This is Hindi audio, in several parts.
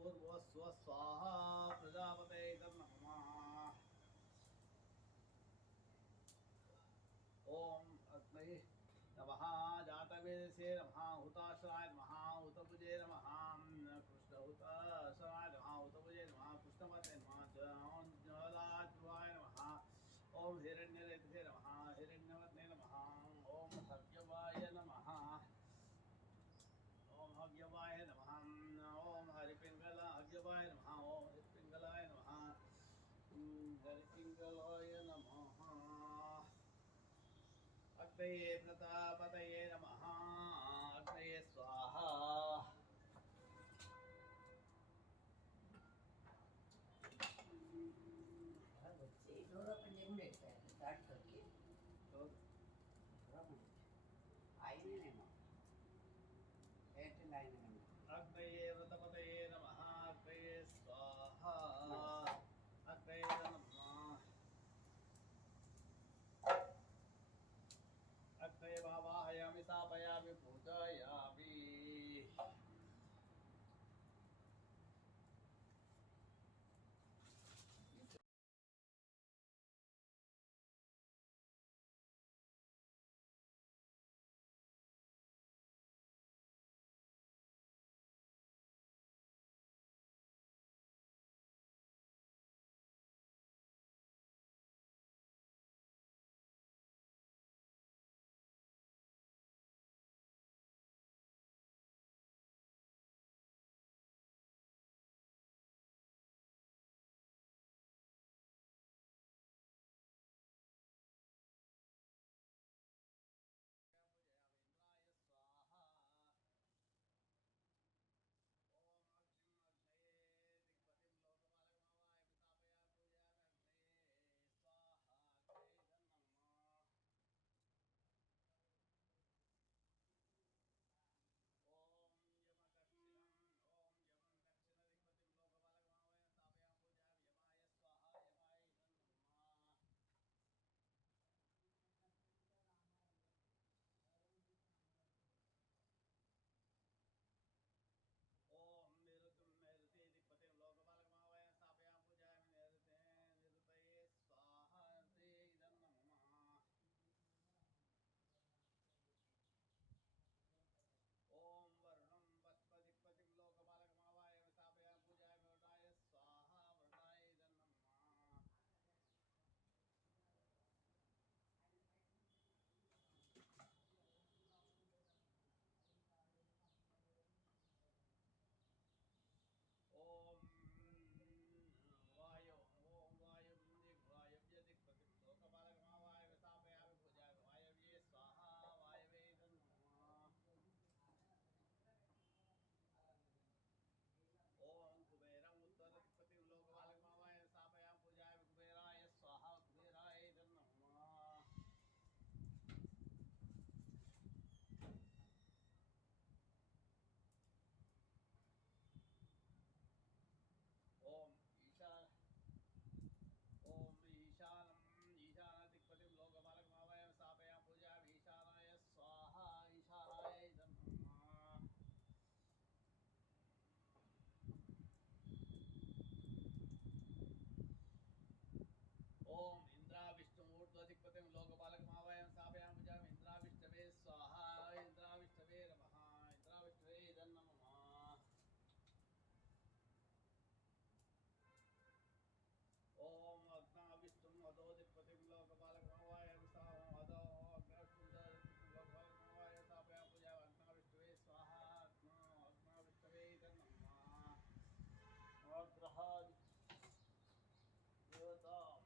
पूर्वस्व स्वाहा प्रजापते नमः। ओम अग्नये नमः जातवेदसे नमः हुताश्राय नमः हुतभुजे नमः कृष्णहुताश्राय नमः हुतभुजे नमः कृष्णपते नमः ज्वालाज्वाय नमः ओम हिरण्यरेतसे नमः हिरण्यवर्णे नमः ओम हव्यवाय नमः ओम हव्यवाय नमः ओम हरिपिंगल हव्यवाय नमः ओम हरिपिंगलाय नमः हरिपिंगलाय नमः। अग्नये प्रतापतये नमः अग्नये स्वाहा। बच्चे डोरा पंजे में बैठता है स्टार्ट करके तो डोरा पंजे आई नहीं लेना एयरटेल आई नहीं लेना अग्नये प्रतापतये नमः अग्नये स्वाहा अग्नये नमः अग्नये वाहयामि स्थापयामि पूजयामि। ओम निरुतम निरुते दिक्पतिं लोकपालकमावयं स्थापयामि पूजयामि निरुते निरुतये स्वाहा ते इदं नमः। ओम वरुणं वत्पदिक्पतिं लोकपालकमावयं स्थापयामि पूजयामि वरुणाय स्वाहा वरुणाय इदं नमः। ओम वायु ओम वायव्य दिक्पतिं लोकपालकमावयं स्थापयामि पूजयामि वायव्ये स्वाहा वायवे इदं नमः। ओम कुबेरं उत्तरदिक्पतिं लोकपालकमावयं स्थापयामि पूजयामि कुबेराय स्वाहा कुबेराय इदं नमः। ओम ईशानदिक्पतिं लोकपालकमावयं स्थापयामि पूजयामि ईशानाय स्वाहा ईशानाय इदं नमः। ओम इंद्राविष्णुमूर्ध्वदिक्पतिं लोकपालकमावयं स्थापयामि पूजयामि इंद्राविष्णवे स्वाहा इंद्राविष्णवे नमः इंद्राविष्णवे इदं नमः। ओम अग्नाविष्णुं अधोदिक्पतिं लोकपालकमावयं लोकपालकमावयं स्थापयामि पूजयामि अग्नाविष्णवे स्वाहा अग्नाविष्णवे इदं नमः। अग्रहादि देवताम्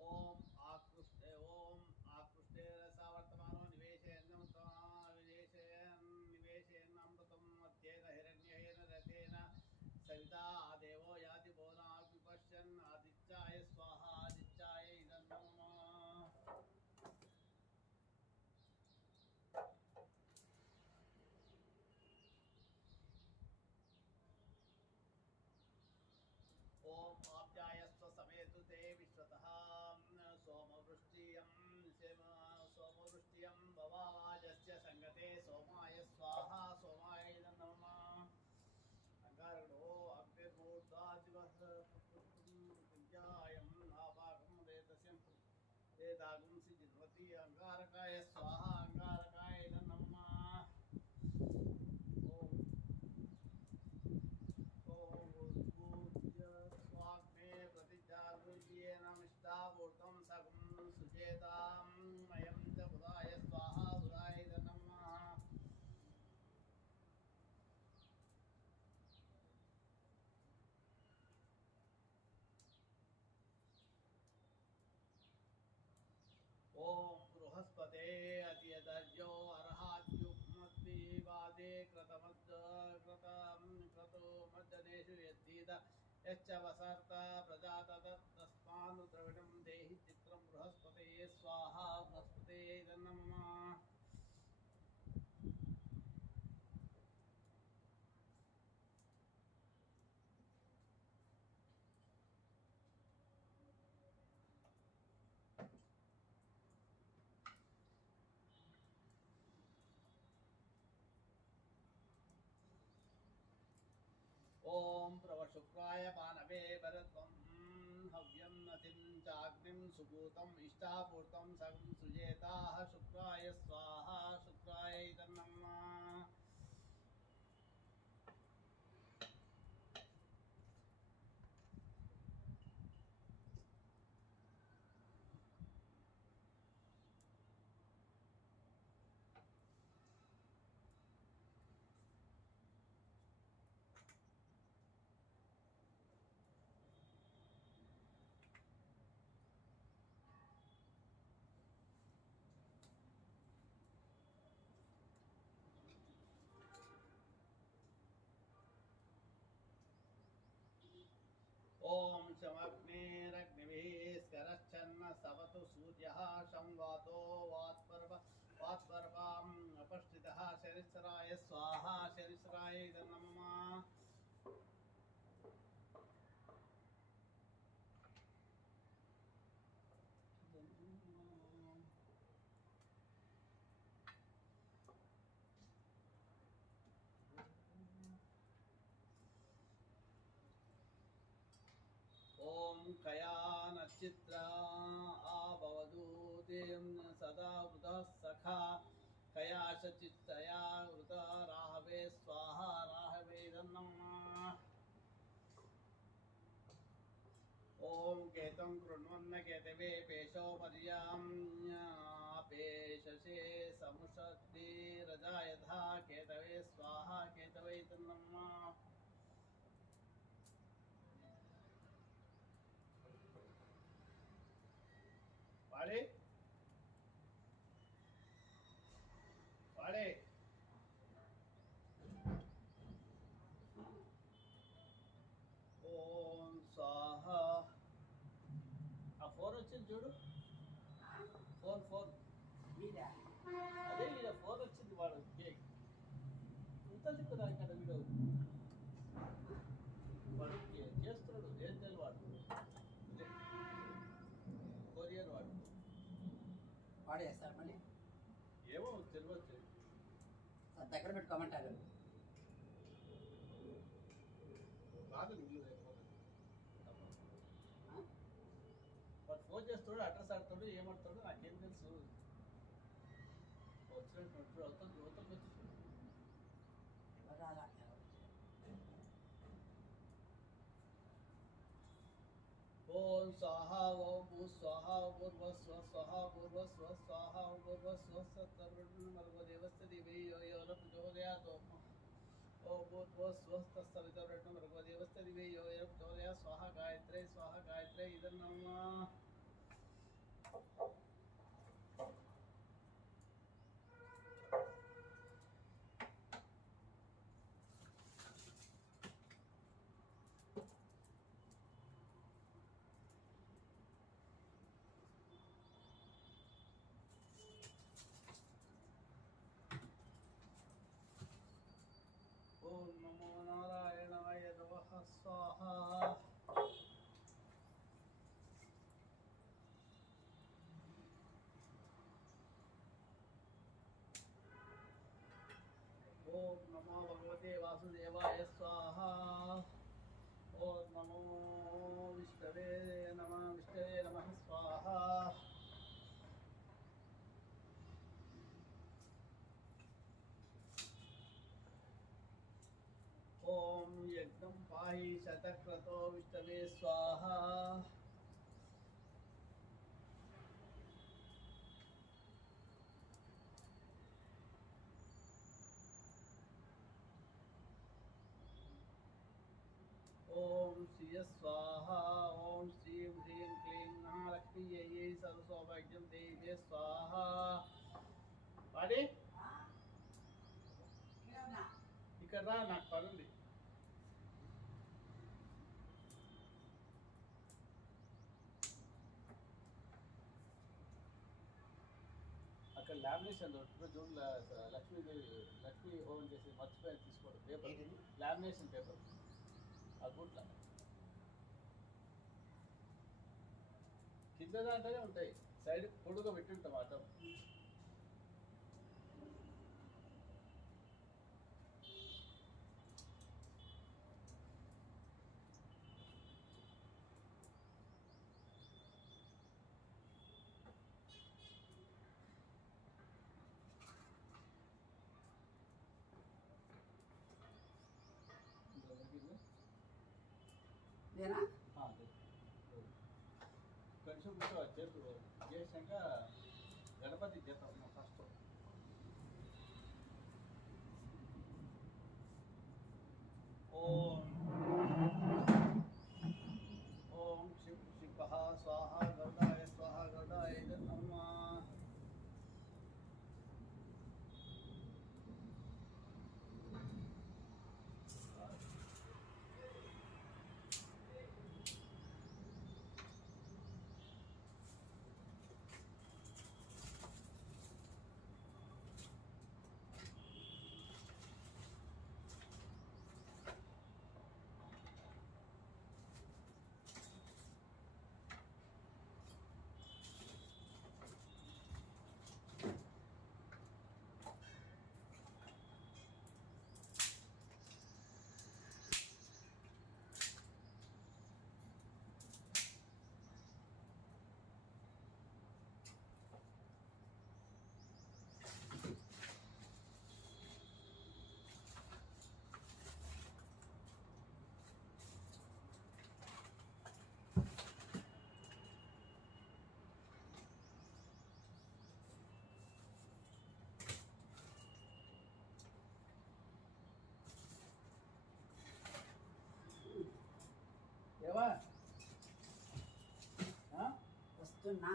ओम आकृष्टे रसावर्तमानो निवेशयन् अमृतं मध्येन हिरण्येन रथेन सविता देवो याति भुवनाभिपश्यन् आदित्याय स्वाहा आदित्याय इदं नमः। एतागुंसि जिन्वति अंगारकाय स्वाहा अंगारकाय नमः ओम पूज्य स्वाग्ने प्रतिजागृह्येन मिष्टापूर्तं सकं सुचेतां मयं च बुधाय स्वाहा बुधाय नमः ओम बृहस्पते अतियदर्यो अर्हाद्युग्मद्विवादे क्रतो मज्जनेषु यद्धीत यच्च वसर्त प्रजाततस्मान् द्रविणं देहि चित्रं बृहस्पते स्वाहा बृहस्पते नमः ओम प्रवशुक्राय पानवे भरत्वं हव्यं नतिं चाग्निं सुपूतं इष्टापूर्तं सकं सुजेताः शुक्राय स्वाहा शुक्राय नमः ओम शमग्नेरग्निभिः स्करच्छन्न सवतु सूर्यः शं वातो वात्पर्वाम् अपष्टितः शरीसराय स्वाहा शरीसराय नमः ओम कया नचित्र आववधूतिं सदा वृतः सखा कया चित्तया वृत राहवे स्वाहा राहवे नमः ओम केतं कृण्वन्न केतवे पेशसे समुषक्ति रजा यथा केतवे स्वाहा केतवे नमः वाले वाले ओम स्वाहा आ फोर వచ్చింది చూడు ఫోర్ మీరా అదే ఇలా ఫోర్ వచ్చింది వాడు ఉంటుంది కదా ఇక్కడ వీడు వాడు చేస్తున్నాడు ఏం తెలియదు వాడు కొరియర్ వాడు వాడు చేస్తారు మళ్ళీ ఏమో తెలియదు దగ్గర పెట్టుకోమంటారు బాగా నిల్లు వాడు ఫోన్ చేస్తాడు అడ్రస్ ఆడతాడు ఏమంటాడు నాకేం తెలుసు వచ్చినట్టు అవుతుంది యువతకు వచ్చి రాలా ओम स्वाहा ओम भू स्वाहा भूर्भुवस्व स्वाहा भूर्भुवस्व स्वाहा भूर्भुवस्व सत्तर्वणमर्गदेवस्य दिवि यो यो न प्रचोदयात् ओम भूर्भुवस्व तत्सवितर्वणमर्गदेवस्य दिवि यो यो न प्रचोदयात् स्वाहा गायत्रे इदं नमः ओम नमो नारायणाय नमः स्वाहा ओम नमो भगवते वासुदेवाय स्वाहा ओम नमो विष्णवे नमः स्वाहा पाहि शतक्रतो विष्णवे स्वाहा ओम श्री स्वाहा ओम श्री ह्रीं क्लीं महालक्ष्मी सर्वसौभाग्यं देवे स्वाहा पाड़ी ఇక్కడ రా నాకు పనుంది అక్కడ లామినేషన్ చూడు లక్ష్మీ ఓన్ చేసి మర్చిపోయి తీసుకోవడం పేపర్ లామినేషన్ పేపర్ ఆ గుట్ల కింద దాంట్లోనే ఉంటాయి సైడ్ పొడుగా పెట్టుంటాం అర్థం కొంచెం చేతులు చేసాక గణపతి చేద్దాం ఫస్ట్ ఓం ఓం శివ స్వాహ గౌడాయ స్వాహ గౌడాయ నమః ఏవా వస్తున్నా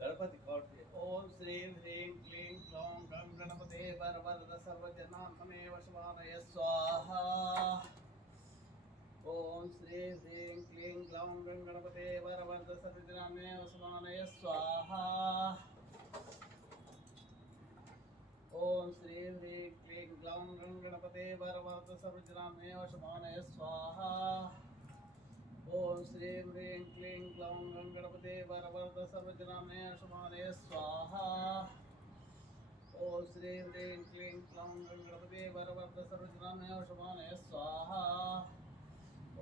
गणपति कौटे ओम श्रीं ह्रीं क्लीं क्लौं गं गणपते वरवरद सर्वजनात्मने वशमानय स्वाहा ओम श्रीं ह्रीं क्लीं क्लौं गं गणपते वरवरद सर्वजनात्मने वशमानय स्वाहा ओम श्रीं ह्रीं क्लीं क्लौं गं गणपते वरवरद सर्वजनात्मने वशमानय स्वाहा ओम श्रीं ह्रीं क्लीं क्लौं गं गणपते वरवरद सर्वजनामे शुमानय स्वाहा ओम श्रीं ह्रीं क्लीं क्लौं गं गणपते वरवरद सर्वजनामे शुमानय स्वाहा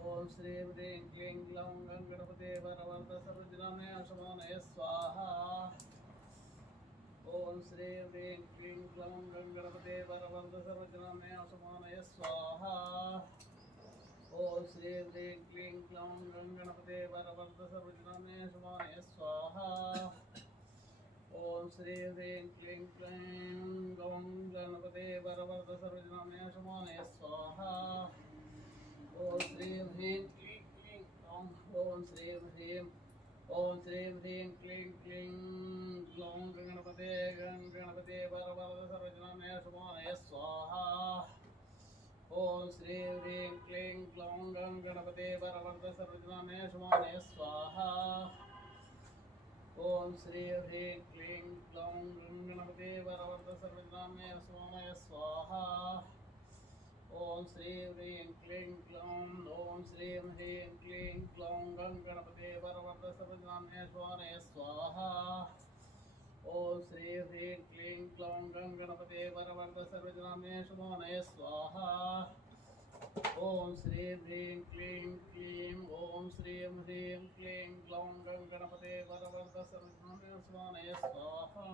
ओम श्रीं ह्रीं क्लीं क्लौं गं गणपते वरवरद सर्वजनामे शुमानय स्वाहा ओम श्रीं ह्रीं क्लीं क्लौं गं गणपते वरवरद सर्वजनामे शुमानय स्वाहा ओम श्रीं ह्रीं क्लीं क्लौं गं गणपते वरवरद सर्वजनामे शुमानय स्वाहा ओम श्रीं ह्रीं क्लीं क्लौं गं गणपते वरवरद सर्वजनामे शुमानय स्वाहा ओम श्रीं ह्रीं क्लीं क्लीं क्लौं ओम श्रीं ह्रीं क्लीं क्लीं क्लौं गणपते वरवरद सर्वजनामे शुमानय स्वाहा ओम श्रीं ह्रीं क्लीं क्लौं गं गणपते वरवरद सर्वजनामे शुमानय स्वाहा ओम श्रीं ह्रीं क्लीं क्लौं गं गणपते वरवरद सर्वजनामे शुमानय स्वाहा ओम श्रीं ह्रीं क्लीं क्लौं ओम श्रीं ह्रीं क्लीं क्लौं गं गणपते वरवरद सर्वजनामे शुमानय स्वाहा ओम श्रीं ह्रीं क्लीं क्लौं गं गणपते वरवरद सर्वजनामे शुमानय स्वाहा ओम श्री ह्रीं क्लीं क्लीं ओम श्रीं ह्रीं क्लीं ग्लौं गं गणपते वरवरद सर्वज्ञानस्वानय स्वाहा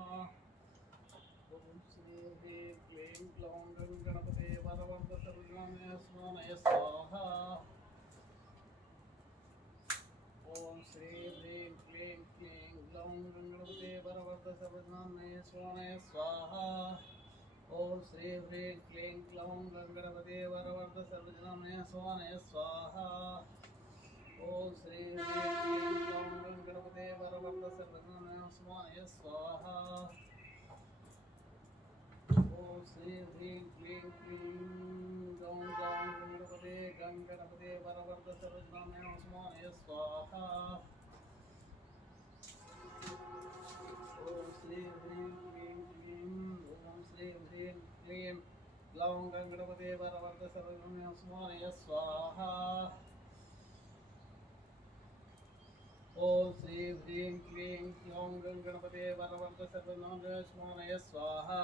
ओम श्री ह्रीं क्लीं ग्लौं गं गणपते वरवरद सर्वज्ञानस्वानय स्वाहा ओम श्री ह्रीं क्लीं क्लीं ग्लौं गं गणपते वरवरद सर्वज्ञानस्वानय स्वाहा ओम श्री ह्रीं क्लीं ग्लौं गणपते वरवरद सर्वजनामय स्वानय स्वाहा ओम श्री ह्रीं क्लीं ग्लौं गणपते वरवरद सर्वजनामय स्वानय स्वाहा ओम श्री ह्रीं क्लीं ग्लौं गणपते वरवरद सर्वजनामय स्वानय स्वाहा ओम श्री ह्रीं क्लीं ग्लौं गणपते वरवरद सर्वजनामय स्वानय स्वाहा ओम श्री ह्रीं क्लीं ग्लौं गणपते वरवरद सर्वजनामय स्वानय स्वाहा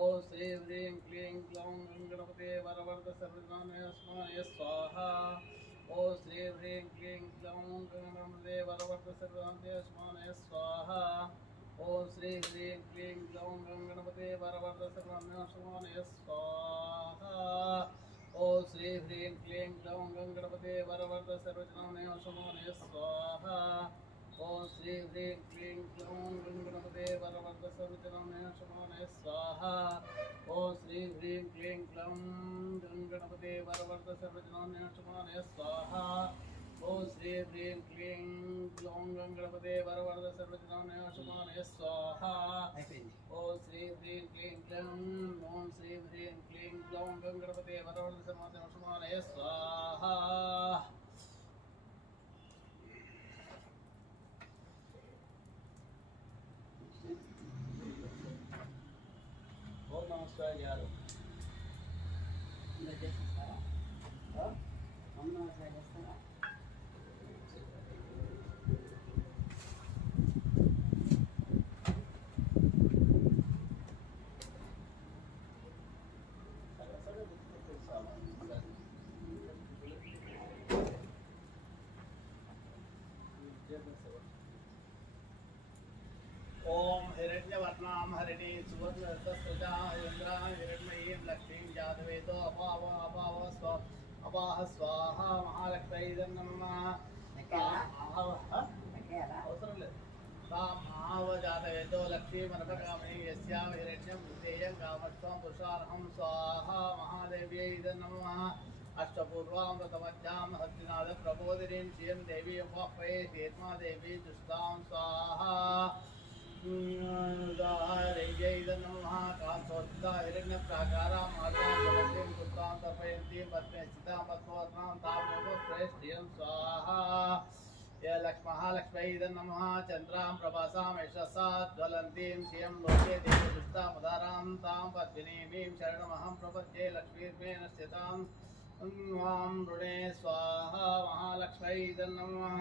ओम श्री ह्रीं क्लीं ग्लौं गणपते वरवरद सर्वजनामय स्वानय स्वाहा ओम श्री ह्रीं क्लीं ग्लौं गणपते वरवरद सर्वजनामय स्वानय स्वाहा ओम श्री ह्रीं क्लीं ग्लौं गणपते वरवरद सर्वजनामय स्वानय स्वाहा ओम श्री ह्रीं क्लीं ग्लौं गणपते वरवरद सर्वजनामय स्वानय स्वाहा ओम श्री ह्रीं क्लीं ग्लौं गणपते वरवरद सर्वजनामय स्वानय स्वाहा ओम श्री ह्रीं क्लीं ग्लौं गणपते वरवरद सर्वजनामय स्वानय स्वाहा ओम श्री ह्रीं क्लीं ग्लौं गणपते वरवरद सर्वजनामय स्वानय स्वाहा ओम श्री ह्रीं क्लीं ग्लौं ओम श्री ह्रीं क्लीं ग्लौं गणपते वरवरद सर्वजनामय स्वानय स्वाहा ओम नमस्कार यार ओम हिरण्यवर्णां हरिणी सुवर्णरजस्वजा इंद्रां हिरण्मयीं लक्ष्मीं जातवेदो अपाह स्वाहा महालक्ष्मी नमः అవసరం లేదు తామావజాతవేదో లక్ష్మీమనపకామణి యస్యాం హిరణ్యం విధేయం కామత్వం పురుషార్హం స్వాహా మహాదేవ్యై నమః అష్టపూర్వామృతమధ్యాం హస్తినాథ ప్రబోధినీం శ్రీయం దేవీ ఉపాపయే శ్రీర్మా దేవీ దుష్టాం స్వాహా देव्यै नमः कांसोत्थिता हिरण्यप्राकारां मातां जलतीं पुत्रां तर्पयन्तीं पद्मे स्थितां पद्मवर्णां तामेव प्रेष्ठियं स्वाहा ये लक्ष्महालक्ष्मै नमः चन्द्रां प्रभासां यशसा ज्वलन्तीं श्रियं लोके देवी दुष्टामुदारां तां पद्मिनीं शरणमहं प्रपद्ये लक्ष्मीर्मे नश्यतां मां ऋणे स्वाहा महालक्ष्मै नमः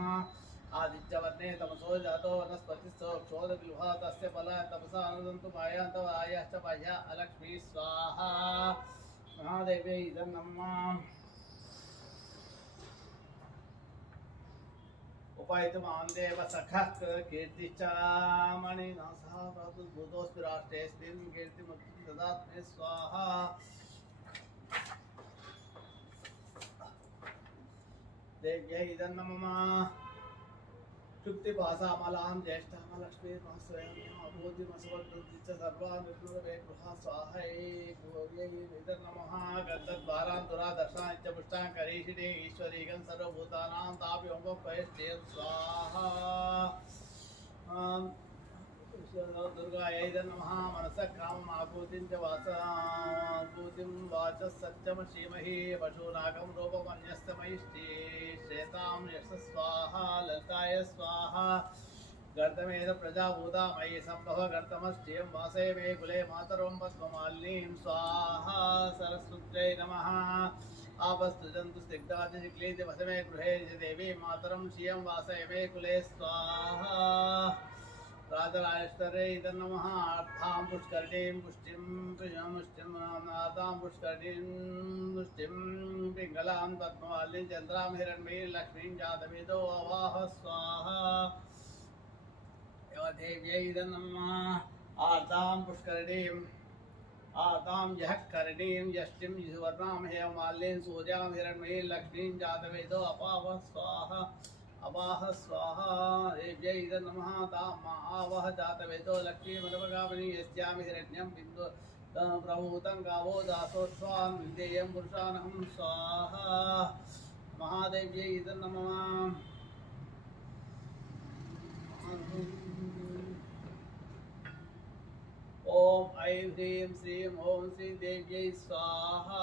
आदित्यवर्णे तमसो जातो वनस्पतिस्थो क्षोधबिल्वा तस्य फला तपसा अनुदन्तु मायान्तव आयाश्च बाह्या अलक्ष्मी स्वाहा महादेव्यै नमः उपैतुमान्देव सखः कीर्तिश्चामणिनासः प्रातुर्भूतोऽस्मि राष्ट्रेऽस्मिन् कीर्तिमुक्तिं ददात्मे स्वाहा देव्यै नमः शुक्तिभासामलां ज्येष्ठामलक्ष्मीर्मस्वयमभूतिमसवद्रुतिश्च सर्वानुर्गुणवेगृहा स्वाहै भूयै नमः गन्धद्वारां दुरादर्शाञ्च पुष्टां करीषिणे ईश्वरीगं सर्वभूतानां ताप्योपयश्चेत् स्वाहा दुर्गायै नमः मनसः काममाभूतिं च वाचाभूतिं वाचः सत्यं श्रीमहि पशूनागं रूपमन्यस्तमयि श्रेतां यशः स्वाहा ललिताय स्वाहा गर्तमेध प्रजाभूता मयि सम्भव गर्तमश्चियं वासय मे कुले मातरं पद्ममालिनीं स्वाहा सरस्वत्यै नमः आपस्तुजन्तु स्निग्धादिक्लीति वसमे गृहे देवी मातरं श्रियं वासय मे कुले स्वाहा राजराजेश्वरे इदं नमः आर्धां पुष्करिणीं पुष्टिं प्रियमुष्टिं नादां पुष्करिणीं पुष्टिं पिङ्गलां पद्मवालिं चन्द्रां हिरण्मयीं लक्ष्मीं जातवेदो अवाह स्वाहा देव्यै इदं नमः आर्धां पुष्करिणीं आतां यः करणीं यष्टिं सुवर्णां हेममालिनीं सूर्यां हिरण्मयीं लक्ष्मीं जातवेदो अपावह स्वाहा अवाह स्वाहा देव्यै इदं नमः ताम् आवह जातवेदो लक्ष्मीमनुपगामिनी यस्यां हिरण्यं बिन्दु प्रभूतं गावो दासोत्स्वां विन्देयं पुरुषानहं स्वाहा महादेव्यै इदं नमः ओम ऐं ह्रीं श्रीं ओं श्री देव्यै स्वाहा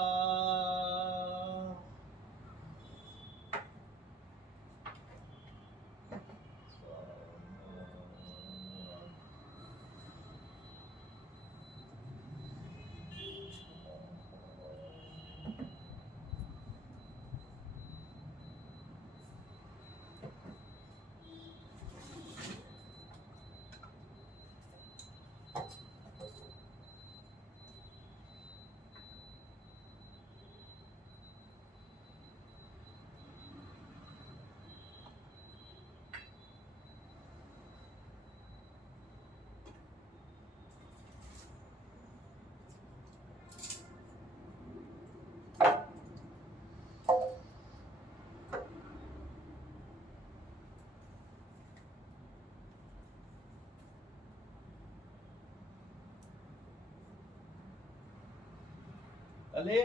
తల్లి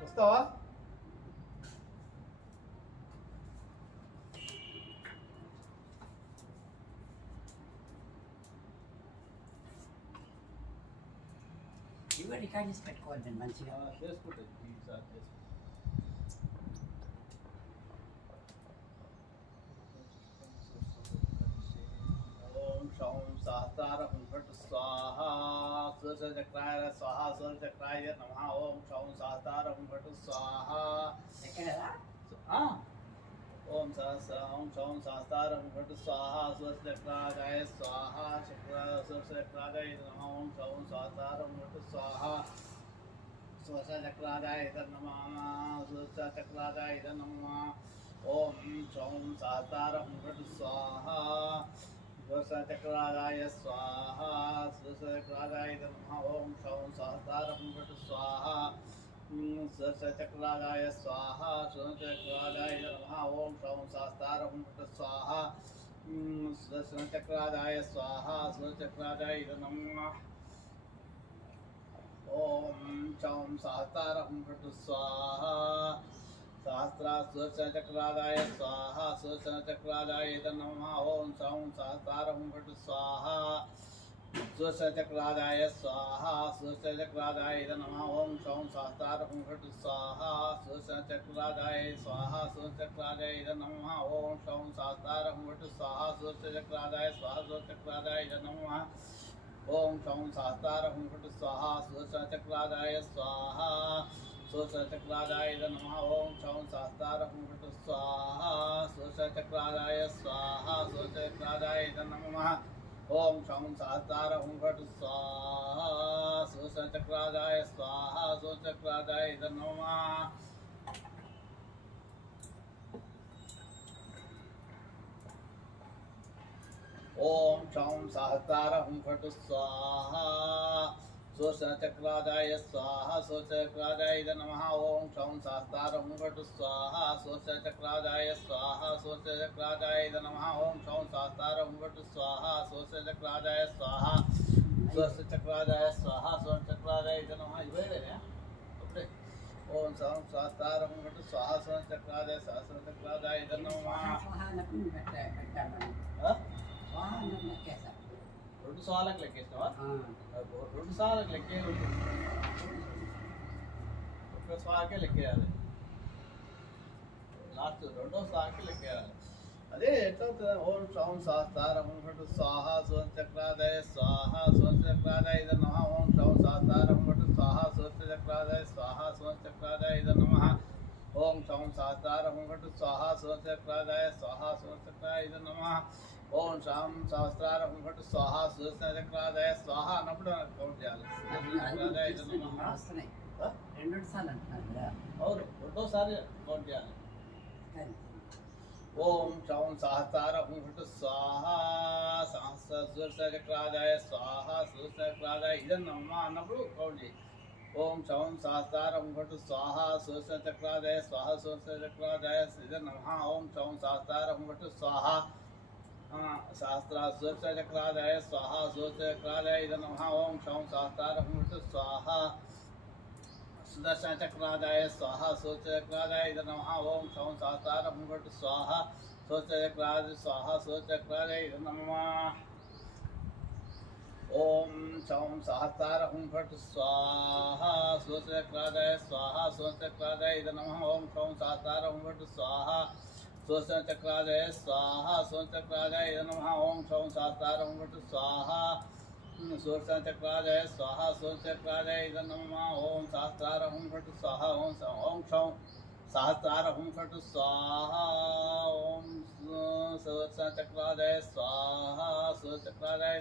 వస్తావా ఇవి రికార్డ్ చేసి పెట్టుకోవాలి నేను మంచిగా చేసుకుంటుంది ఈసారి చేసుకుంటా ఓం శౌం సహస్రారం ఫట్ స్వాహా సురచక్రాయ స్వాహా సురచక్రాయ నమః ఓం శౌం సహస్రారం ఫట్ స్వాహా ఎక్కడరా ఓం శౌం సహస్రారం ఫట్ స్వాహా సురచక్రాయ స్వాహా సురచక్రాయ నమః ఓం శౌం సహస్రారం ఫట్ స్వాహా సురచక్రాయ నమః సురచక్రాయ నమః ఓం శౌం సహస్రారం ఫట్ స్వాహా स्वसचक्रादाय स्वाहा स्वसचक्रादाय नमः ओम शौं सहस्रारं फट् स्वाहा स्वसचक्रादाय स्वाहा स्वसचक्रादाय नमः ओम शौं सहस्रारं फट् स्वाहा स्वसचक्रादाय स्वाहा स्वसचक्रादाय नमः ओम शौं सहस्रारं फट् स्वाहा सहस्रा स्वचक्रादाय स्वाहा स्वचक्रादाय नमः ओम शौं सहस्रारं फट् स्वाहा स्वचक्रादाय स्वाहा स्वचक्रादाय नमः ओम शौं सहस्रारं फट् स्वाहा स्वचक्रादाय स्वाहा स्वचक्रादाय नमः ओम शौं सहस्रारं फट् स्वाहा स्वचक्रादाय स्वाहा स्वचक्रादाय नमः ओम शौं सहस्रारं फट् स्वाहा स्वचक्रादाय स्वाहा स्वचक्रादाय नमः ओम शौं सहस्रारं फट् स्वाहा स्वचक्रादाय स्वाहा स्वचक्रादाय नमः ओम शौं सहस्रारं फट् स्वाहा स्वचक्रादाय स्वाहा स्वचक्रादाय नमः ओम शौं सहस्रारं फट् स्वाहा स्वचक्रादाय स्वाहा स्वचक्रादाय नमः ओम शौं सहस्रारं फट् स्वाहा स्वचक्रादाय स्वाहा स्वचक्रादाय नमः ओम शौं सहस्रारं फट् स्वाहा स्वचक्रादाय स्वाहा स्वचक्रादाय स्वाहा स्वचक्रादाय नमः इवेरेना ओके ओम शौं सहस्रारं फट् स्वाहा स्वचक्रादाय सहस्रचक्रादाय नमः రెండు సార్లకు లెక్కేస్తావా రెండు సార్లకు లెక్కే ఒక్క సార్కే లెక్కేయాలి లాస్ట్ రెండో సార్కి లెక్కేయాలి అదే ఎట్లా ఓం శౌం సహస్రారं ఫట్ స్వాహా స్వచక్రాదాయ స్వాహా స్వచక్రాదాయ నమః ఓం శౌం సహస్రారं ఫట్ స్వాహా స్వచక్రాదాయ స్వాహా స్వచక్రాదాయ నమః ఓం శౌం సహస్రారं ఫట్ స్వాహా స్వచక్రాదాయ స్వాహా స్వచక్రాయ నమః ఓం శాం సహస్రార హుంఫట్ స్వాహ సుదర్శనచక్రాదాయ స్వాహ అన్నప్పుడు కౌంట్ చేయాలి. సుదర్శనచక్రాదాయ నమః. వస్తున్నాయి 2 సార్లు అంటున్నారు కదా. అవును, రెండోసారి కౌంట్ చేయాలి. కానీ ఓం చౌం సహస్రార హుంఫట్ స్వాహ సహస్ర సుదర్శనచక్రాదాయ స్వాహ సుదర్శనచక్రాదాయ ఇదం నమః అన్నప్పుడు కౌంట్ చేయి. ఓం చౌం సహస్రార హుంఫట్ స్వాహ సుదర్శనచక్రాదాయ స్వాహ సుదర్శనచక్రాదాయ ఇదం నమః. ఓం చౌం సహస్రార హుంఫట్ స్వాహ सहस्रा सुदर्शनचक्रादाय स्वाहा सुदर्शनचक्रादाय नमः. ओम शौं सहस्रार हुंफट् स्वाहा सुदर्शनचक्रादाय स्वाहा सुदर्शनचक्रादाय नमः. ओम शौं सहस्रार हुंफट् स्वाहा सुदर्शनचक्रादाय स्वाहा सुदर्शनचक्रादाय नमः. ओम शौं सहस्रार हुंफट् स्वाहा सुदर्शनचक्रादाय स्वाहा सुदर्शनचक्रादाय नमः. ओम शौं सहस्रार हुंफट् स्वाहा सुदर्शनचक्रादाय स्वाहा सुदर्शनचक्रादाय नमः. ओम शौं सहस्रार हुंफट् स्वाहा सुदर्शनचक्रादाय स्वाहा सुदर्शनचक्रादाय नमः. ओम सहस्रार हुंफट् स्वाहा ओम शौं सहस्रार हुंफट् स्वाहा ओम सुदर्शनचक्रादाय स्वाहा सुदर्शनचक्रादाय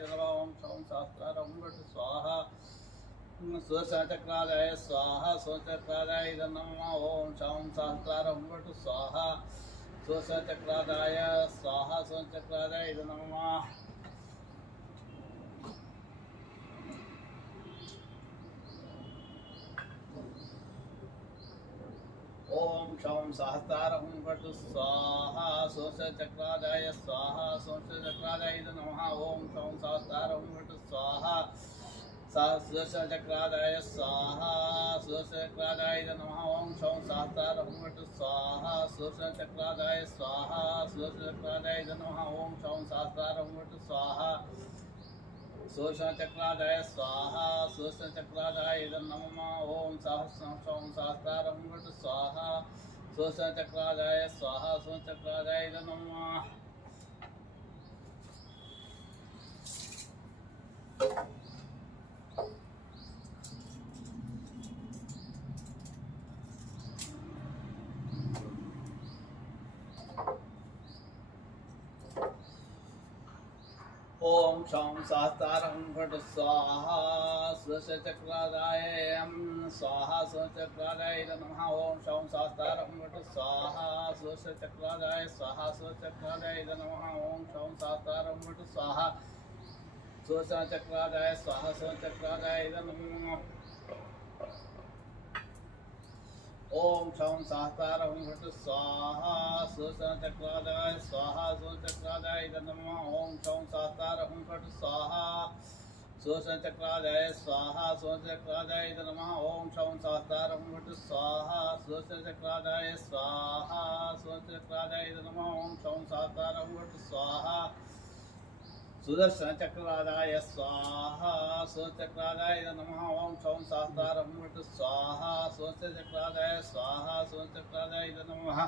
नमः. ओम शौं सहस्रार हुंफट् स्वाहा सुदर्शनचक्रादाय स्वाहा सुदर्शनचक्रादाय नमः. ओम शौं सहस्रार हुंफट् स्वाहा सुदर्शनचक्रादाय स्वाहा सुदर्शनचक्रादाय नमः. ओम शौं सहस्रार हुंफट् स्वाहा सुदर्शनचक्रादाय स्वाहा सुदर्शनचक्रादाय नमः. ओम शौं सहस्रार हुंफट् स्वाहा सुदर्शनचक्रादाय स्वाहा सुदर्शनचक्रादाय नमः. ओम शौं सहस्रार हुंफट् स्वाहा सुदर्शनचक्रादाय स्वाहा सुदर्शनचक्रादाय नमः. ओम शौं सहस्रार हुंफट् स्वाहा सुदर्शनचक्रादाय स्वाहा सुदर्शनचक्रादाय नमः. ओम शौं सहस्रार हुंफट् स्वाहा सुदर्शनचक्रादाय स्वाहा सुदर्शनचक्रादाय नमः. ओम शौं सहस्रार हुंफट् स्वाहा सुदर्शनचक्रादाय स्वाहा सुदर्शनचक्रादाय नमः. ओम शौं सहस्रार हुंफट् स्वाहा सुदर्शनचक्रादाय स्वाहा सुदर्शनचक्रादाय नमः. ओम शौं सहस्रार हुंफट् स्वाहा सुदर्शनचक्रादाय स्वाहा सुदर्शनचक्रादाय नमः. ओम शौं सहस्रार हुंफट् स्वाहा सुदर्शनचक्रादाय स्वाहा सुदर्शनचक्रादाय नमः. ओम शौं सहस्रार हुंफट् स्वाहा सुदर्शनचक्रादाय स्वाहा सुदर्शनचक्रादाय नमः. ओम शौं सहस्रार हुंफट् स्वाहा सुदर्शनचक्रादाय स्वाहा सुदर्शनचक्रादाय नमः. ओम शौं सहस्रार हुंफट् स्वाहा सुदर्शनचक्रादाय स्वाहा सुदर्शनचक्रादाय नमः. ओम शौं सहस्रार हुंफट् स्वाहा सुदर्शनचक्रादाय स्वाहा सुदर्शनचक्रादाय नमः.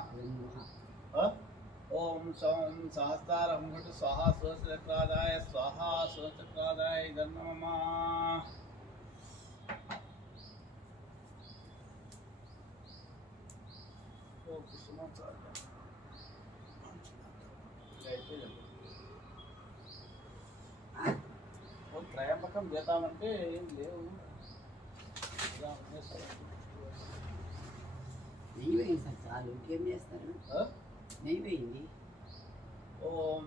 ओम शौं सहस्रार हुंफट् स्वाहा सुदर्शनचक्रादाय स्वाहा सुदर्शनचक्रादाय नमः. ओम कृष्णाचार्य త్రయంబకం చేద్దామంటే ఏం లేవు. నెయ్యి వేయండి సార్ చాలు. ఇంకేం చేస్తారు? నెయ్యి వేయండి. ఓం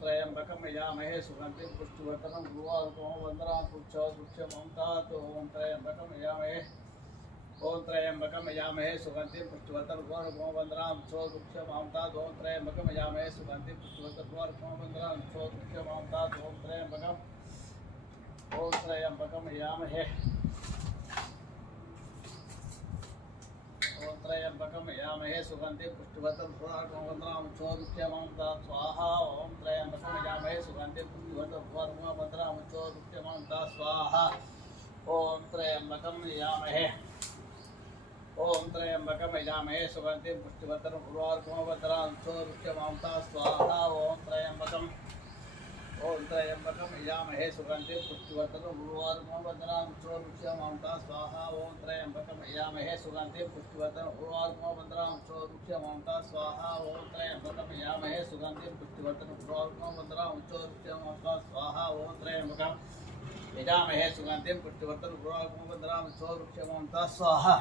త్రయంబకం యజామహే సుగంధిం పుష్టివర్ధనం గురువారుకం వందనాం పుష్యమంతాత్. ఓం త్రయంబకం యజామహే ఓం త్రయంబకం యజామహే సుగంధిం పుష్టివర్ధనం గురువారుకం వందనాం పుష్యమంతాత్. ఓం త్రయంబకం యజామహే సుగంధిం పుష్టివర్ధనం గురువారుకం వందనాం పుష్యమంతాత్. ఓం త్రయంబకం యజామహే ओम त्रयंबकम यजामहे सुगंधिं पुष्टिवर्धनं पुष्टिवर्धनं वंदनां चोरुष्यमांतात् स्वाहा. ओम त्रयंबकम यजामहे सुगंधिं पुष्टिवर्धनं पुष्टिवर्धनं वंदनां चोरुष्यमांतात् स्वाहा. ओम त्रयंबकम यजामहे ओम त्रयंबकम यजामहे सुगंधिं पुष्टिवर्धनं पुष्टिवर्धनं वंदनां चोरुष्यमांतात् स्वाहा. ओम त्रयंबकम ओम त्रयंबकम यजामहे सुगंधिं पुष्टिवर्धनम् उर्वारुकं वन्दनामि चोरुक्षमामता स्वाहा। ओम त्रयंबकम यजामहे सुगंधिं पुष्टिवर्धनम् उर्वारुकं वन्दनामि चोरुक्षमामता स्वाहा। ओम त्रयंबकम यजामहे सुगंधिं पुष्टिवर्धनम् उर्वारुकं वन्दनामि चोरुक्षमामता स्वाहा। ओम त्रयंबकम यजामहे सुगंधिं पुष्टिवर्धनम् उर्वारुकं वन्दनामि चोरुक्षमामता स्वाहा।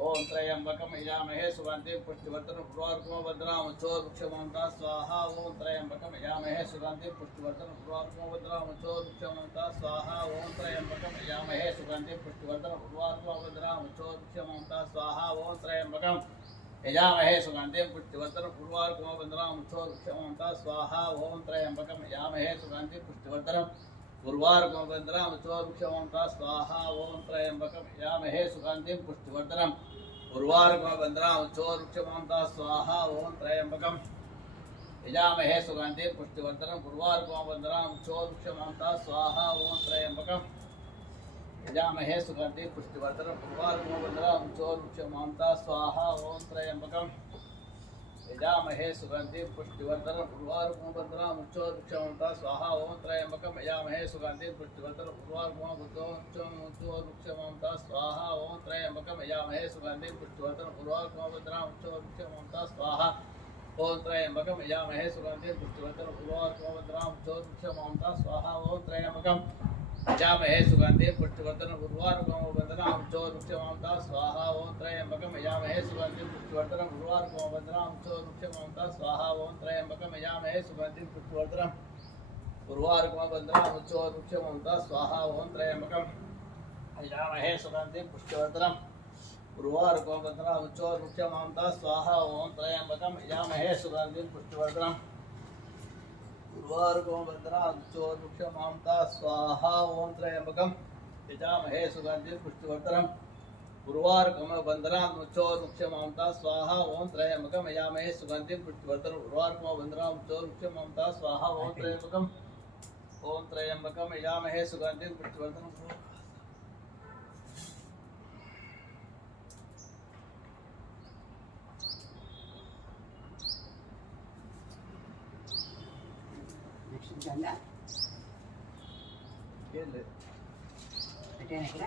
ओम त्रयंबकम यजामहे सुगंधिं पुष्टिवर्धनम् उर्वारुकं वन्दनामि चोरुक्षमामता स्वाहा। ओम त्रयंबकम यजामहे सुगंधिं पुष्टिवर्धनम् उर्वारुकं वन्दनामि चोरुक्षमामता स्वाहा। ओम त्रयंबकम यजामहे सुगंधिं पुष्टिवर्धनम् उर्वारुकं वन्दनामि चोरुक्षमामता स्वाहा। ओम त्रयंबकम यजामहे सुगंधिं पुष्टिवर्धनम् उर्वारुकं वन्दनामि चोरुक्षमामता स्वाहा। ओम त्रयंबकम यजामहे सुगंधिं पुष्टिवर्धनम् उर्वारुकं वन्दनामि चोरुक्षमामता स्वाहा। ओम त्रयंबकम यजामहे सुगंधिं पुष्टिवर्धनम् उर्वारुकं वन्दनामि चोरुक्षमामता स्वाहा। ओम त्रयंबकम यजामहे सुगंधिं पुष्टिवर्धनम् उर्वारुकं वन्दनामि चोरुक्षमामता स्वाहा। ओम त्रयंबकम यजामहे सुगंधिं पुष्टिवर्धनम् उर्वारुकं वन्दनामि चोरुक्षमामता स्वाहा। ओम त्रयंबकम यजामहे सुगंधिं पुष्टिवर्धनम् उर्वारुकं वन्दनामि चोरुक्षमामता स्वाहा। ओम त्रयंबकम यजामहे सुगंधिं पुष्टिवर्धनम् उर्वारुकं वन्दनामि चोरुक्षमामता स्वाहा। ओम त्रयंबकम यजामहे सुगंधिं पुष्टिवर्धनम् उर्वारुकं वन्दनामि चोरुक्षमामता स्वाहा। ओम त्रयंबकम यजामहे सुगंधिं पुष्टिवर्धनम् उर्वारुकं वन्दनामि चोरुक्षमामता स्वाहा। ओम त्रयंबकम यजामहे सुगंधिं पुष्टिवर्धनम् उर्वारुकं वन्दनामि चोरुक्षमामता स्वाहा। ओम त्रयंबकम यजामहे सुगंधिं पुष्टिवर्धनम् उर्वारुकं वन्दनामि चोरुक्षमामता स्वाहा। ओम त्रयंबकम यजामहे सुगंधिं पुष्टिवर्धनम् उर्वारुकं वन्दनामि चोरुक्षमामता स्वाहा। ओम त्रयंबकम यजामहे सुगंधिं पुष्टिवर्धनम् उर्वारुकं वन्दनामि चोरुक्षमामता स्वाहा। ओम त्रयंबकम यजामहे सुगंधिं पुष्टिवर्धनम् उर्वारुकं वन्दनामि चोरुक्षमामता स्वाहा। ओम त्रयंबकम यजामहे सुगंधिं पुष्टिवर्धनम् उर्वारुकं वन्दनामि चोरुक्षमामता स्वाहा। ओम त्रयंबकम यजामहे सुगंधिं पुष्टिवर्धनम् उर्वारुकं वन्दनामि चोरुक्षमामता स्वाहा। ओम त्रयंबकम यजामहे सुगंधिं पुष्टिवर्धनम् నెక్స్ట్ గంగా ఏలే పెట్టాను ఇక్కడ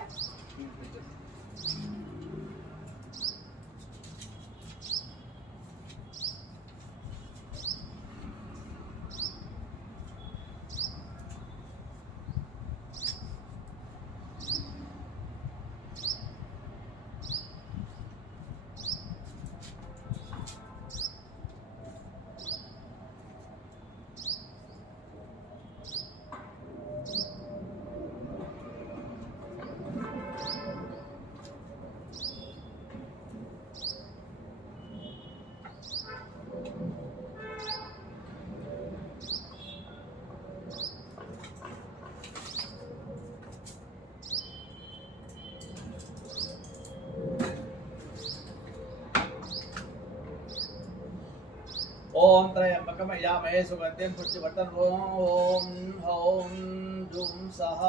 ओम त्रयंबकम यजामहे सुगंधिं पुष्टिवर्धनम् ओम ॐ जूं सः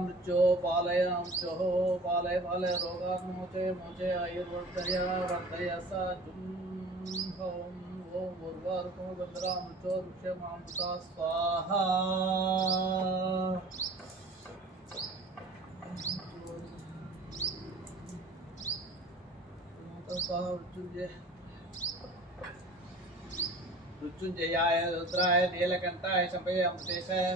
मृत्यो पालय पालय पालय रोगान् मोचे मोचे आयुर्वर्धय वर्धय स ॐ उर्वारुकं वन्दनामि चोरुक्षमामता स्वाहा। मृत्युंजयाय रुद्राय नीलकंठाय शंभवे अमृतेशाय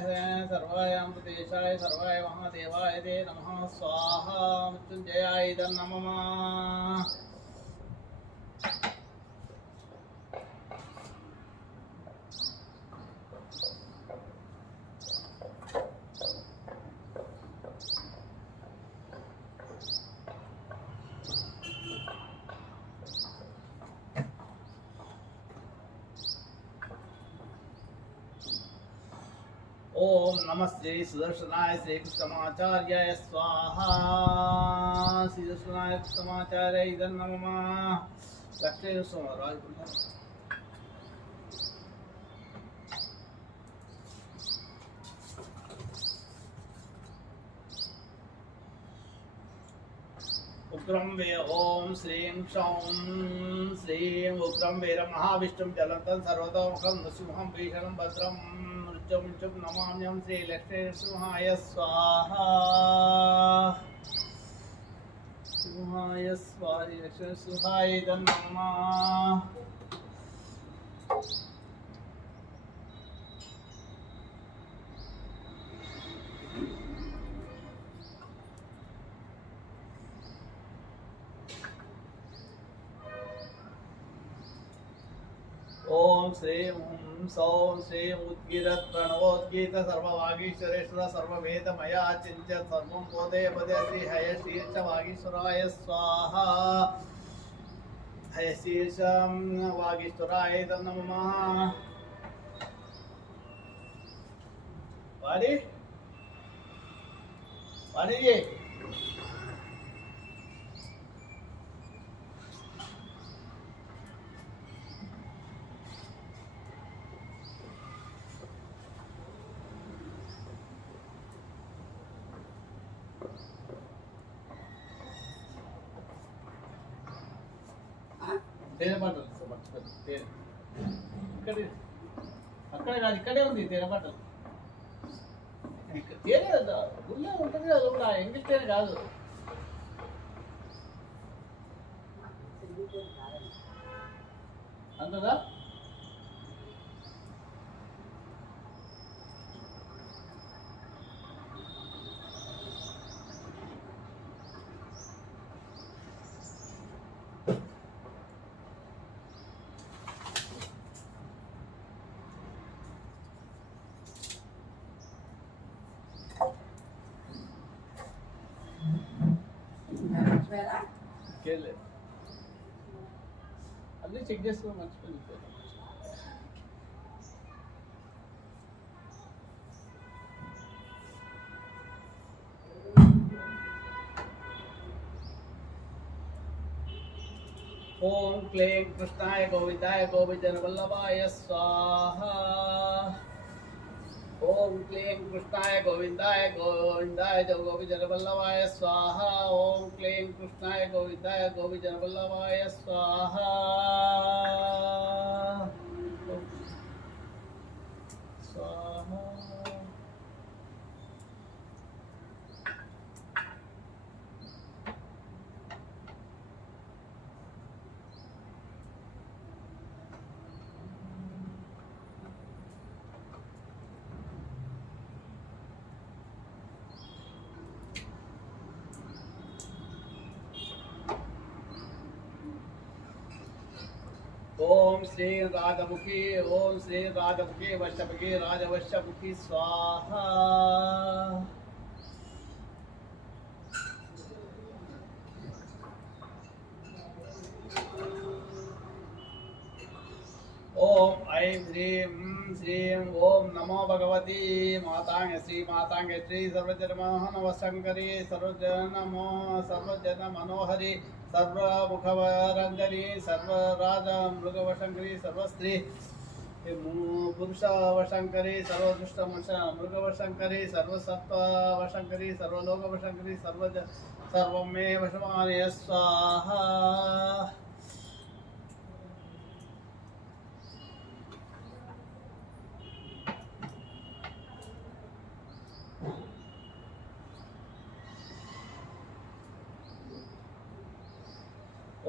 सर्वाय अमृतेशाय सर्वाय महादेवाय ते नमः स्वाहा। मृत्युंजयाय नमः। ओम नमस्ते सुदर्शनाय श्री कृष्णमाचार्याय स्वाहा। श्रीदर्शनाय कृष्णमाचार्य इदं नमः। लक्ष्य सोमराज उग्रं वे ओम श्रीं क्षौं श्रीं उग्रं वीरं महाविष्णुं जलन्तं सर्वतोमुखं नृसिंहं भीषणं भद्रं मृत्युं नमाम्यहं श्रीलक्ष्मीनृसिंहाय स्वाहा सिंहाय स्वाहा लक्ष्मीनृसिंहाय नमः। ओम श्रीं सौं श्रीं उद्गीरत् प्रणवोद्गीत सर्ववागीश्वरेश्वर सर्ववेदमया चिंत्य सर्वं बोधय पदे श्री हयशीर्ष वागीश्वराय स्वाहा हयशीर्ष वागीश्वराय नमः। वाणी वाणी जी తేనె పాటలు మర్చిపోయింది తేనె ఇక్కడ అక్కడ కాదు ఇక్కడే ఉంది తేనె పాటలు తేనె గుళ్ళో ఉంటుంది కదా కూడా ఎంగిల్ తేనె కాదు అంతదా అన్నీ చెక్ చేసుకుని మర్చిపోయింది ओम क्लीं कृष्णाय गोविंदाय गोविंदन वल्लभाय स्वाहा ओम क्लीं कृष्णाय गोविंदाय गोविंदाय गोविंदन वल्लभाय स्वाहा ओम क्लीं कृष्णाय गोविंदाय गोविंदन वल्लभाय स्वाहा स्वाहा। ओम श्री राजमुखी ओम श्री राजमुखी वैष्णवमुखी राजवैष्णवमुखी स्वाहा ओम ऐं ह्रीं श्रीं ओम नमो भगवती मातांग श्री सर्वजनमोहनवशंकरी सर्वजन मनोहरी सर्वमुखवरंजनी सर्वराज मृगवशंकरी सर्वस्त्री पुरुषवशंकरी सर्वदुष्ट मृगवशंकरी सर्वसत्ववशंकरी सर्वलोकवशंकरी सर्वमे वशमानय स्वाहा।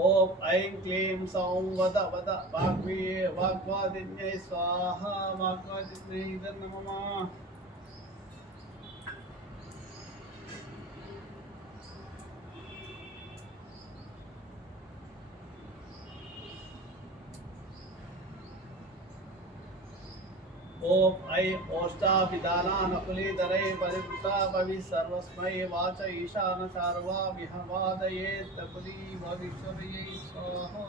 ओम ऐं क्लीं सौं वद वद वाग्वादिन्यै स्वाहा वाग्वादिन्यै नमः। ओम ऐं ओष्टाभिधानानुकुलीधरे परिवृता भवि सर्वस्मै वाच ईशान सार्वा विहवादयेत् कुली भविष्ययै स्वाहा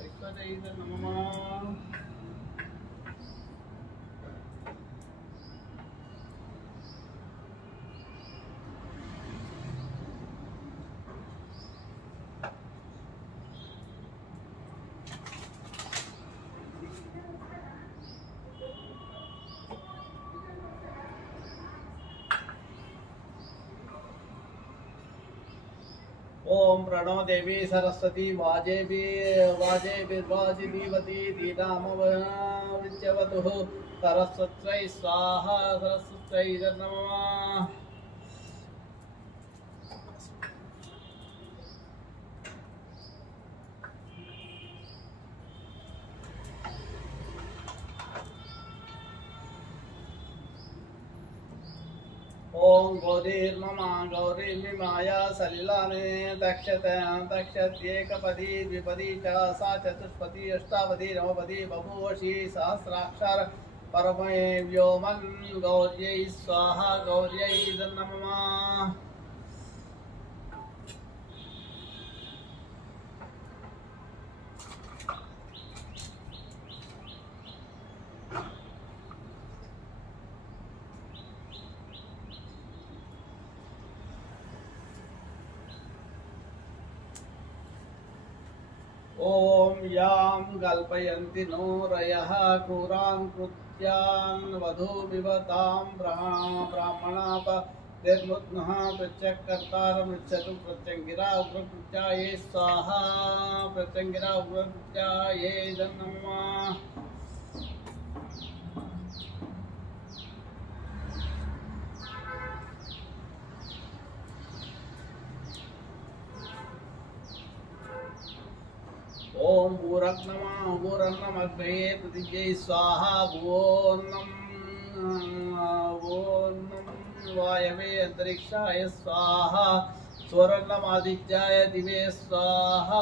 ऐश्वर्यै नमः। ओम प्रणो देवी सरस्वती वाजेभिर्वाजिनीवती दीनामविच्यवतुः सरस्वत्यै स्वाहा सरस्वत्यै नमः। ओम गौरीर्ममा गौरीर्मिमाया सलिलाने तक्षत्येकपदी द्विपदी च सा चतुष्पदी अष्टापदी नवपदी बभूवशी सहस्राक्षर परमे व्योमन् गौर्यै स्वाहा गौर्यै नमः। ओम यां कल्पयन्ति नो रयः क्रूरान् कृत्यान् वधूमिवतां ब्राह्मणापतिर्मुद्नः प्रत्यक्कर्तारमृच्छतु प्रत्यङ्गिरा उग्रकृत्याये स्वाहा प्रत्यङ्गिरा उग्रकृत्याये नमः। ओम भूरन्नमग्ने प्रतिज्ञै स्वाहा भुवोन्नं वायवे अंतरिक्षाय स्वाहा स्वरन्नमादित्याय दिवे स्वाहा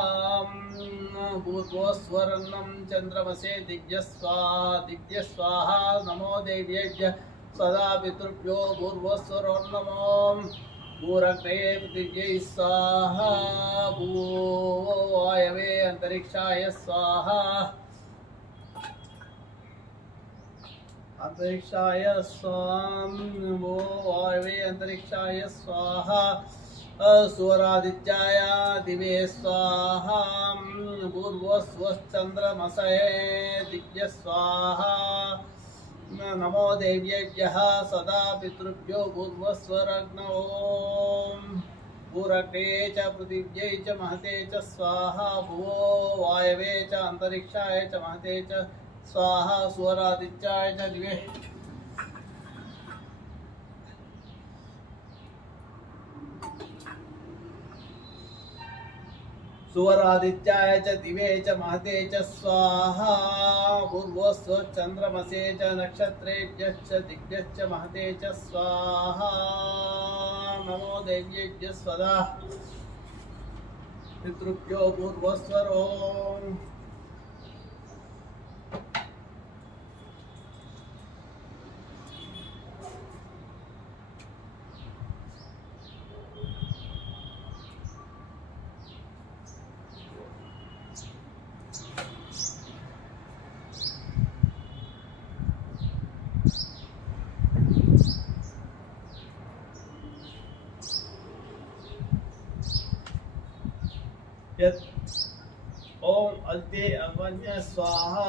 भूर्भुवस्वरन्नं चन्द्रमसे दिव्य स्वाहा नमो देव्येभ्यः सदा पितृभ्यो भूर्भुवस्वरोन्नमो भूरग्ने प्रतिज्ञै स्वाहा भूवायवे अंतरिक्षाय स्वाहा अंतरिक्षाय वो वायवे अंतरिक्षाय स्वाहा सूरादित्याय दिवे स्वाहा भूर्भुवस्वश्चन्द्रमसे दिव्य स्वाहा नमो देव्येभ्यः सदा पितृभ्यो भूर्भुवस्वरग्नो भूरग्ने च पृथिव्यै च महते च स्वाहा भुवो वायवे च अंतरिक्षाय च महते च स्वाहा स्वरादित्याय च दिवे सुवरादित्याय च दिवे च महते च स्वाहा भूर्भुवस्व चन्द्रमसे च नक्षत्रेभ्यश्च दिग्भ्यश्च महते च स्वाहा नमो देव्येभ्यः स्वदा पितृभ्यो भूर्भुवस्वरो ओम अलते अर्वण्य स्वाहा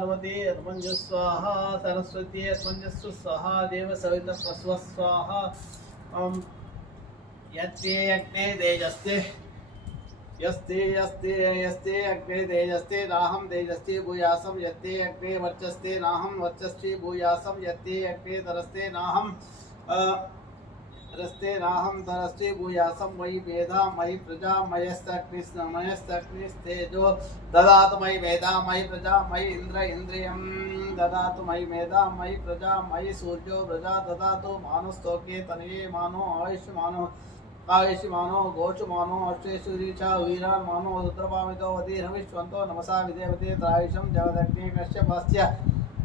नमते अर्वण्य स्वाहा सरस्वती अर्वण्य स्वाहा देव सविता प्रस्व स्वाहा यत्ते अग्ने तेजस्ते यस्ते यस्ते यस्ते अग्ने तेजस्ते नाहं तेजस्ते भूयासं यत्ते अग्ने वर्चस्ते नाहं वर्चस्ते भूयासं यत्ते अग्ने तरस्ते नाहं रस्ते नाहं तरस्ते भूयासं मयि मेधा मयि प्रजा मयस्तग्निस्तेजो ददातु मयि मेधा मयि प्रजा मयि इंद्र इंद्रियं ददातु मयि मेधा मयि प्रजा मयि सूर्यो प्रजा ददातु मानस्तोके तनये मानो आयुष्मानो घोषमानो अष्टेश्वरी च वीरान्मानो रुद्रभामितो वदीर्हविष्वन्तो नमसा विदेवते त्रायुषं जगदग्ने कश्यपस्य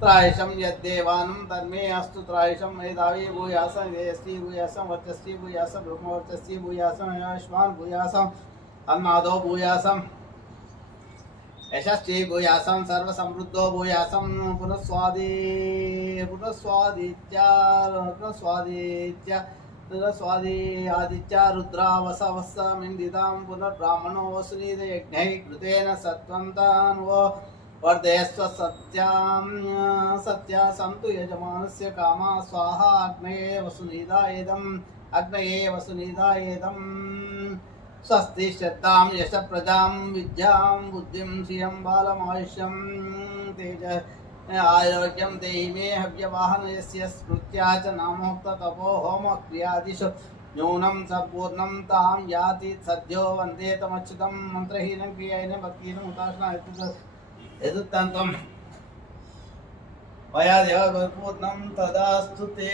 त्रायुषं यद्देवानं तन्मे अस्तु त्रायुषं मेधावी भूयासं वेयस्ति भूयासं वर्चस्ति भूयासं ब्रह्मवर्चस्ति भूयासं आयुष्मान् भूयासं अन्नादो भूयासं यशस्वी भूयासं सर्वसमृद्धो भूयासं पुनस्वादित्य रुद्रावसवस्समिन्दितां पुनर्ब्राह्मणो वसुनीत यज्ञैः कृतेन सत्वन्तान्वो वर्धयस्व सत्या सन्तु यजमानस्य कामा स्वाहा अग्नये वसुनीदायेदम् स्वस्ति श्रद्धां यश प्रजां विद्यां बुद्धिं श्रियं बालमायुष्यं तेज आरोग्यं देहि मे हव्यवाहन यस्य स्मृत्या च नामोक्त तपो होम क्रियादिषु न्यूनं सम्पूर्णं तां याति सद्यो वन्दे तमच्युतं मन्त्रहीनं क्रियाहीनं भक्तिहीनं हुताशना यदुत्तन्तं मया देव पूर्णं तदास्तु ते।